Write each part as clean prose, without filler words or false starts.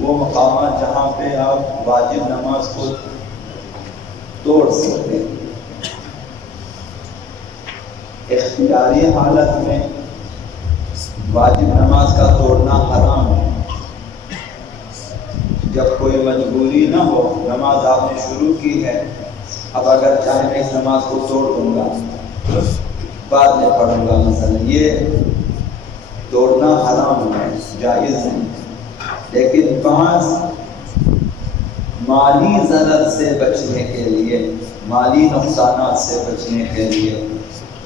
وہ مقامات جہاں پہ آپ واجب نماز کو توڑ سکتے ہیں۔ اختیاری حالت میں واجب نماز کا توڑنا حرام ہے۔ جب کوئی مجبوری نہ ہو، نماز آپ نے شروع کی ہے، اب اگر چاہے میں اس نماز کو توڑ دوں گا، بعد میں پڑھوں گا، مثلا یہ توڑنا حرام ہے، جائز نہیں۔ لیکن بعض مالی ضرر سے بچنے کے لیے، مالی نقصانات سے بچنے کے لیے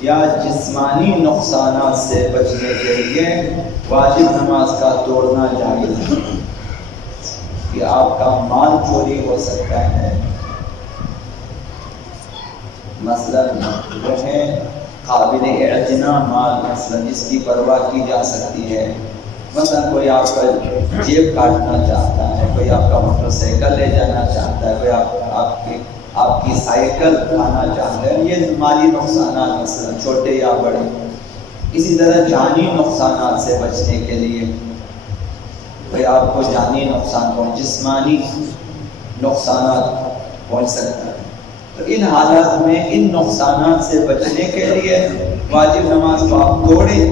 یا جسمانی نقصانات سے بچنے کے لیے واجب نماز کا توڑنا جائز ہے۔ کہ آپ کا مال چوری ہو سکتا ہے، مثلا وہ ہے قابل اعتنا مال، مثلا جس کی پرواہ کی جا سکتی ہے، مثلا کوئی آپ کا جیب کاٹنا چاہتا ہے، کوئی آپ کا موٹر سائیکل لے جانا چاہتا ہے، کوئی آپ کی سائیکل کھانا چاہتا ہے، یہ مالی نقصانات مثلا چھوٹے یا بڑے۔ اسی طرح جانی نقصانات سے بچنے کے لیے کوئی آپ کو جانی نقصان پہنچ، جسمانی نقصانات پہنچ سکتا ہے، تو ان حالات میں ان نقصانات سے بچنے کے لیے واجب نماز کو آپ توڑیں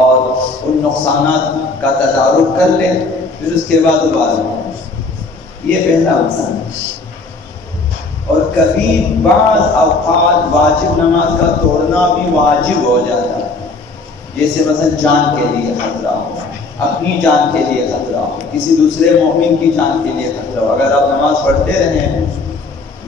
اور ان نقصانات کا تدارک کر لیں، پھر اس کے بعد دوبارہ یہ پہلا مسئلہ ہے۔ اور کبھی بعض اوقات واجب نماز کا توڑنا بھی واجب ہو جاتا ہے، جیسے مثلا جان کے لیے خطرہ ہو، اپنی جان کے لیے خطرہ ہو، کسی دوسرے مومن کی جان کے لیے خطرہ ہو۔ اگر آپ نماز پڑھتے رہیں،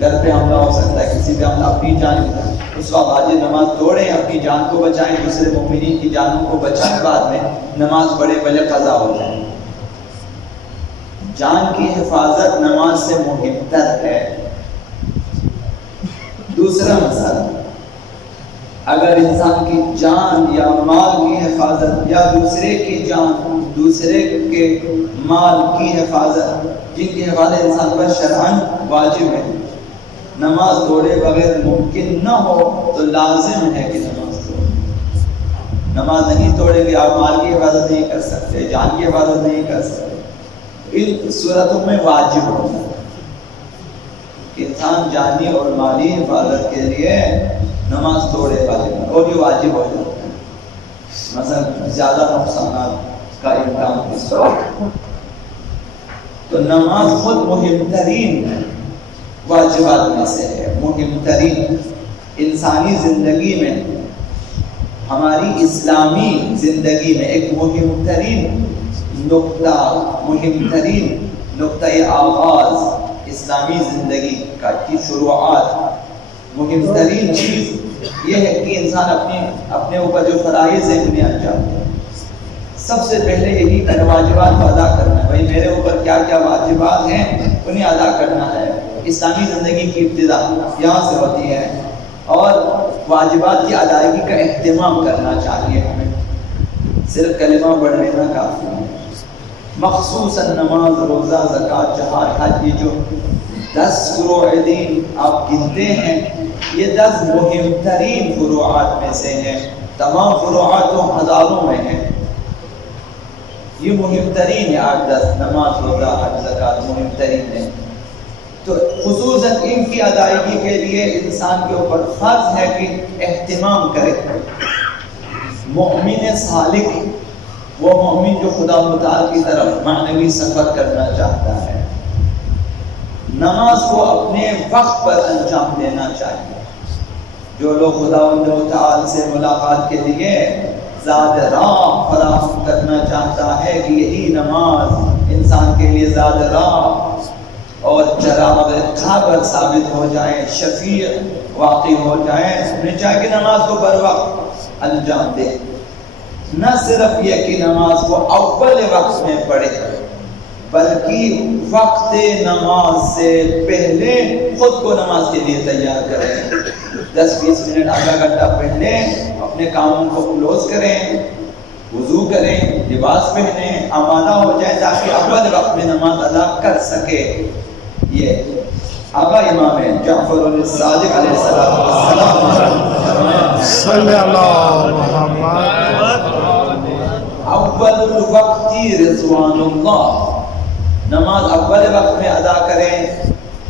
گھر پہ حملہ ہو سکتا ہے، کسی پہ حملہ، اپنی جان، اس وقت واجب نماز توڑیں، اپنی جان کو بچائیں، دوسرے مومنین کی جانوں کو بچائیں، بعد میں نماز پڑھے بھلے قضا ہو جائے۔ جان کی حفاظت نماز سے مہم تر ہے۔ دوسرا مسئلہ، اگر انسان کی جان یا مال کی حفاظت یا دوسرے کی جان، دوسرے کے مال کی حفاظت، جن کی حفاظت انسان پر شرعاً واجب ہے، نماز توڑے بغیر ممکن نہ ہو تو لازم ہے کہ نماز توڑے۔ نماز نہیں توڑیں گے آپ مال کی حفاظت نہیں کر سکتے، جان کی حفاظت نہیں کر سکتے، ان صورتوں میں واجب ہوتا ہے۔ انسان جانی اور مالی حفاظت کے لیے نماز توڑے واجب، اور یہ واجب ہو جاتا ہے، مثلا زیادہ نقصانات کا امکان اس وقت، تو نماز خود مہم ترین واجبات میں سے ہے، مہم ترین انسانی زندگی میں، ہماری اسلامی زندگی میں ایک مہم ترین نقطہ، مہم ترین نقطۂ آغاز اسلامی زندگی کی شروعات، مہم ترین چیز یہ ہے کہ انسان اپنے اوپر جو فرائض ہیں انہیں انجام دے۔ سب سے پہلے یہی واجبات کو ادا کرنا ہے، بھائی میرے اوپر کیا کیا واجبات ہیں انہیں ادا کرنا ہے۔ اسلامی زندگی کی ابتدا یہاں سے ہوتی ہے، اور واجبات کی ادائیگی کا اہتمام کرنا چاہیے ہمیں، صرف کلمہ پڑھ لینا کافی ہے۔ مخصوصاً نماز، روزہ، زکوٰۃ، جہاد، حج، یہ جو 10 فروع دین آپ گنتے ہیں، یہ 10 مہم ترین فروعات میں سے ہیں۔ تمام فروعات تو ہزاروں میں ہیں، یہ مہم ترین ہے۔ 8-10 نماز، روزہ، حج، زکوٰۃ مہم ترین ہے، تو خصوصاً ان کی ادائیگی کے لیے انسان کے اوپر فرض ہے کہ اہتمام کرے۔ مومن صالح وہ مومن جو خدا متعال کی طرف معنوی سفر کرنا چاہتا ہے، نماز کو اپنے وقت پر انجام دینا چاہیے۔ جو لوگ خدا متعال سے ملاقات کے لیے زاد راہ فراہم کرنا چاہتا ہے کہ یہی نماز انسان کے لیے زاد راہ اور چراغ خبر ثابت ہو جائے، شفیع واقع ہو جائے، انہیں چاہیے کہ نماز کو بر وقت انجام دے۔ نہ صرف یہ کہ نماز کو اول وقت میں پڑھے، بلکہ وقت نماز سے پہلے خود کو نماز کے لیے تیار کریں۔ 10-20 منٹ، آدھا گھنٹہ پہلے اپنے کاموں کو کلوز کریں، وضو کریں، لباس پہنیں، آمادہ ہو جائیں تاکہ اول وقت میں نماز ادا کر سکے۔ یہ آقا امام جعفر الصادق علیہ السلام صلی اللہ محمد اول الوقت رضوان اللہ، نماز اول وقت میں ادا کریں،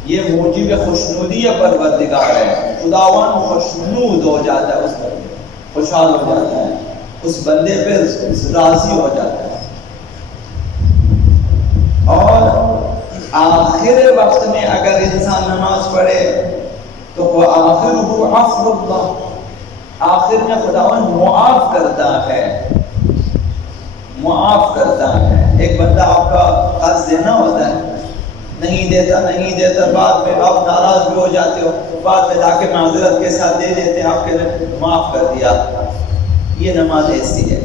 یہ موجب خوشنودی پروردگار ہے، خداوند خوشنود ہو جاتا ہے، اس بندے خوشحال ہو جاتا ہے، اس بندے پہ راضی ہو جاتا ہے۔ اور آخر وقت میں اگر انسان نماز پڑھے تو وہ آخرہ عفو اللہ، آخر میں خداوند معاف کرتا ہے، معاف کرتا ہے۔ ایک بندہ آپ کا قرض دینا ہوتا ہے، نہیں دیتا، بعد میں آپ ناراض بھی ہو جاتے ہو، بعد میں جا کے معذرت کے ساتھ دے دیتے ہیں، آپ کے لیے معاف کر دیا۔ یہ نماز ایسی ہے،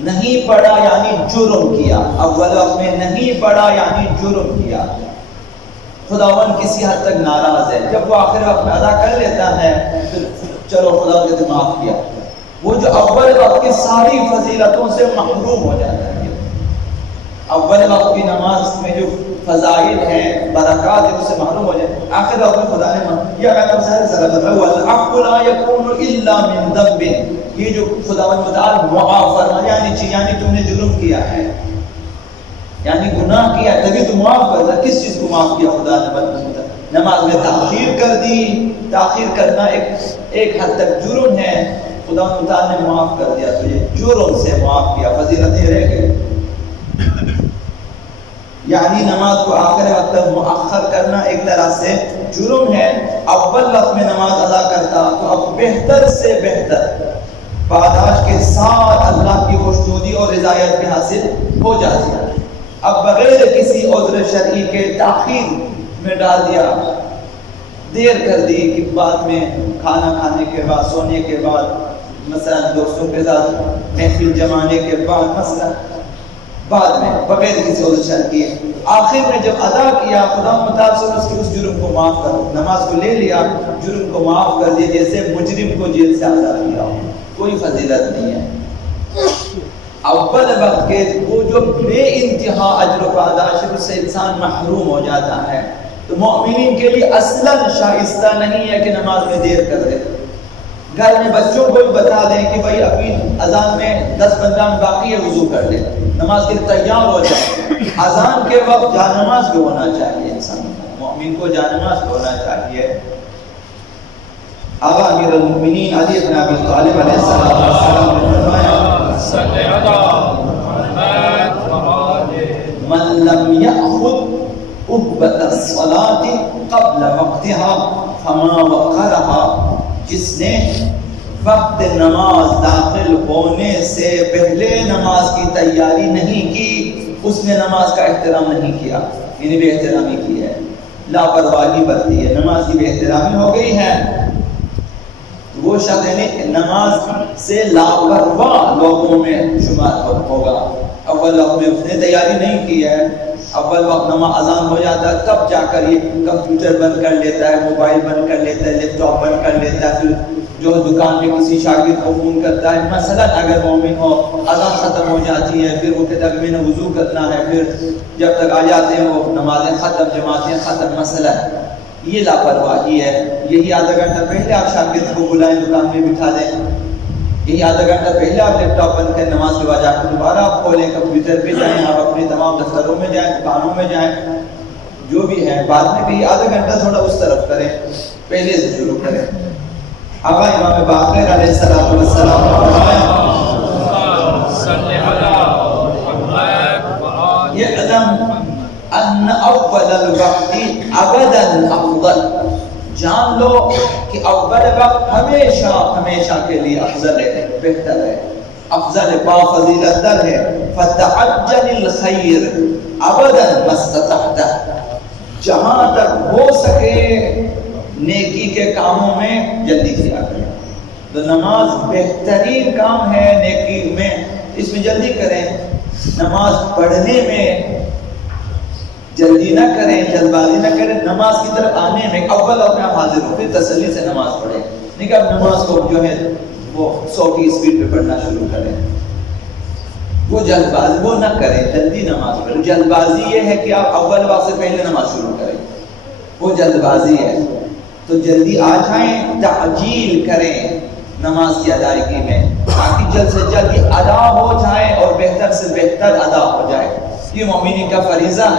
نہیں پڑھا یعنی جرم کیا، اول وقت میں نہیں پڑھا یعنی جرم کیا، خداوند کسی حد تک ناراض ہے۔ جب وہ آخر وقت میں ادا کر لیتا ہے پھر چلو خدا نے معاف کیا، وہ جو اول وقت کی ساری فضیلتوں سے محروم ہو جاتا ہے۔ اول وقت کی نماز میں جو فضائل ہیں، برکات ہیں، اس سے محروم ہو جائے، آخر وقت میں خدا نے یہ کہا سارے سلام والعفو لا يكون الا من ذنب، یہ جو خداوند متعال معاف فرمایا یعنی تم نے جرم کیا ہے، یعنی گناہ کیا تبھی تو معاف کرتا۔ کس چیز کو معاف کیا خدا نے؟ بندہ نماز میں تاخیر کر دی، تاخیر کرنا ایک حد تک جرم ہے، خدا متعال نے معاف کر دیا، تو یہ جرم سے معاف کیا، فضیلتیں رہ گئی۔ یعنی نماز کو آخر وقت تک مؤخر کرنا ایک طرح سے جرم ہے۔ اول وقت میں نماز ادا کرتا تو اب بہتر سے بہتر پاداش کے ساتھ اللہ کی خوشنودی اور رضایت بھی حاصل ہو جاتی ہے۔ اب بغیر کسی عذر شرعی کے تاخیر میں ڈال دیا، دیر کر دی کہ بعد میں کھانا کھانے کے بعد، سونے کے بعد، مثلا دوستوں کے ساتھ محفل جمانے کے بعد، مثلا بعد میں بغیر کسی عذر شرعی کے آخر میں جب ادا کیا، خدا متعال سے اس جرم کو معاف کر، نماز کو لے لیا، جرم کو معاف کر دیا، جیسے مجرم کو جیل سے آزاد کیا ہو، کوئی فضیلت نہیں ہے۔ اول وقت کے وہ جو بے انتہا اجر و پاداش ہے، اس سے انسان محروم ہو جاتا ہے۔ تو مومنین کے لیے اصلاً شائستہ نہیں ہے کہ نماز میں دیر کر دے۔ گھر میں بچوں کو بھی بتا دیں کہ بھائی ابھی اذان میں 10-15 منٹ باقی ہے، وضو کر لے، نماز کے لیے تیار ہو جائے۔ اذان کے وقت جانماز بھی ہونا چاہیے، انسان مومن کو جانماز بھی ہونا چاہیے۔ آقا امیر المؤمنین علی بن ابی طالب علیہ السلام نے فرمایا من لم یأخذ قبۃ الصلاة قبل وقتها فما وقرها، جس نے وقت نماز داخل ہونے سے پہلے نماز کی تیاری نہیں کی، اس نے نماز کا احترام نہیں کیا، یعنی بے احترامی کی ہے، لاپرواہی برتی ہے، نماز کی بے احترامی ہو گئی ہے۔ وہ شخص یعنی نماز سے لاپرواہ لوگوں میں شمار ہوگا۔ اول وقت میں اس نے تیاری نہیں کی ہے، اول وقت نماز اذان ہو جاتا ہے تب جا کر یہ کمپیوٹر بند کر لیتا ہے، موبائل بند کر لیتا ہے، لیپ ٹاپ بند کر لیتا ہے، پھر جو دکان میں کسی شاگرد کو فون کرتا ہے، مثلا اگر مومن ہو، اذان ختم ہو جاتی ہے، پھر وہ کہتا ہے میں نے وضو کرنا ہے، پھر جب تک آ جاتے ہیں وہ نمازیں ختم، جماعتیں ختم، مثلا یہ لاپرواہی ہے۔ یہی آدھا گھنٹہ پہلے آپ شاگرد کو بلائیں، دکان میں بٹھا دیں، یہی آدھا گھنٹہ پہلے آپ لیپ ٹاپ بند کریں، نماز کے بعد جا کے دوبارہ آپ کھولیں، کمپیوٹر پہ جائیں، آپ اپنے تمام دفتروں میں جائیں، دکانوں میں جائیں، جو بھی ہے بعد میں بھی آدھا گھنٹہ تھوڑا اس طرف کریں، پہلے سے شروع کریں۔ آقا امام باقر علیہ السلام یہ علم ان اول الوقت ابدا افضل، جان لو کہ اول وقت ہمیشہ ہمیشہ کے لیے افضل ہے، بہتر ہے، افضل ہے، با فضیلت تر ہے۔ فتعجل الخیر ابدا ما استطعت، جہاں تک ہو سکے نیکی کے کاموں میں جلدی کیا کریں۔ تو نماز بہترین کام ہے نیکی میں، اس میں جلدی کریں۔ نماز پڑھنے میں جلدی نہ کریں، جلد بازی نہ کریں، نماز کی طرف آنے میں اول اپنے آپ حاضر ہو، پھر تسلی سے نماز پڑھیں، نہیں کہ اب نماز کو جو ہے وہ 100 کی اسپیڈ پہ پڑھنا شروع کریں، وہ جلد بازی وہ نہ کریں، جلدی نماز پڑھیں۔ جلد بازی یہ ہے کہ آپ اول وقت سے پہلے نماز شروع کریں، وہ جلد بازی ہے۔ تو جلدی آ جائیں، تعجیل کریں نماز کی ادائیگی میں، تاکہ جلد سے جلد ادا ہو جائے اور بہتر سے بہتر ادا ہو جائے۔ یہ مومنین کا فریضہ ہے.